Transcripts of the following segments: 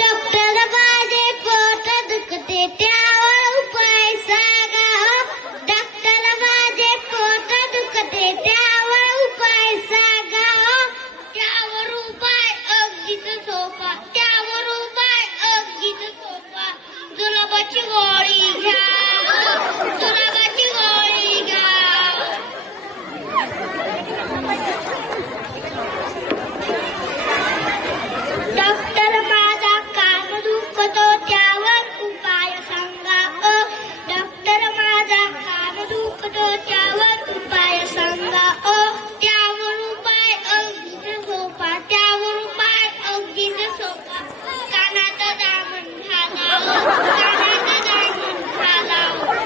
Doctor माझे पोट दुखते त्यावर उपाय सांगा हो. डॉक्टर माझे पोट दुखते त्यावर उपाय सांगा हो. त्यावर उपाय अगदीच सोपा, त्यावर उपाय अगदीच सोपा. जुलाबाची गोळी घ्या, जुलाबाची गोळी घ्या. डॉक्टर माझा कान दुखतो त्यावर उपाय सांगा ओ. डॉक्टर माझा कान दुखतो त्यावर उपाय सांगा ओ. त्यावर उपाय अगदीच सोपा, त्यावर उपाय अगदीच सोपा. कानात दामन घाला ओ, कानात दामन घाला ओ.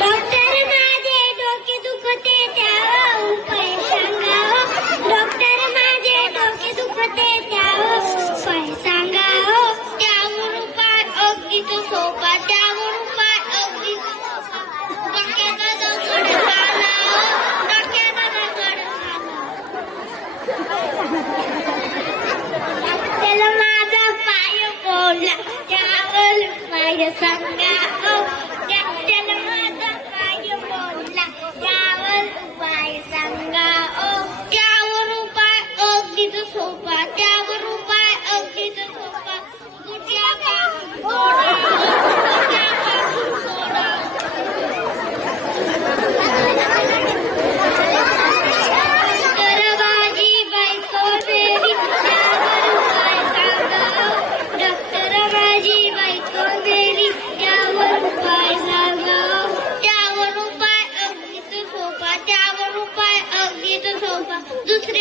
डॉक्टर माझे डोके दुखते त्यावर उपाय सांगा हो. डॉक्टर माझे डोके दुखते त्यावर उपाय सांगा हो. त्यावर उपाय अगदीच सोपा, त्यावर उपाय अगदीच सोपा. डोक्याला दगड घाला हो, डोक्याला दगड घाला. डॉक्टर माझा पाय मोडला त्यावर उपाय सांगा हो. डॉक्टर माझा पाय मोडला त्यावर उपाय सांगा ओ. त्यावर उपाय अगदीच सोपा, त्यावर उपाय अगदीच सोपा. गुडघ्यापासून सोडा ओ, गुडघ्यापासून सोडा. डॉक्टर माझी बायको मेली त्यावर उपाय सांगा ओ. डॉक्टर माझी बायको मेली त्यावर उपाय सांगा ओ. त्यावर उपाय अगदीच सोपा, त्यावर उपाय अगदीच सोपा. दुसऱ्या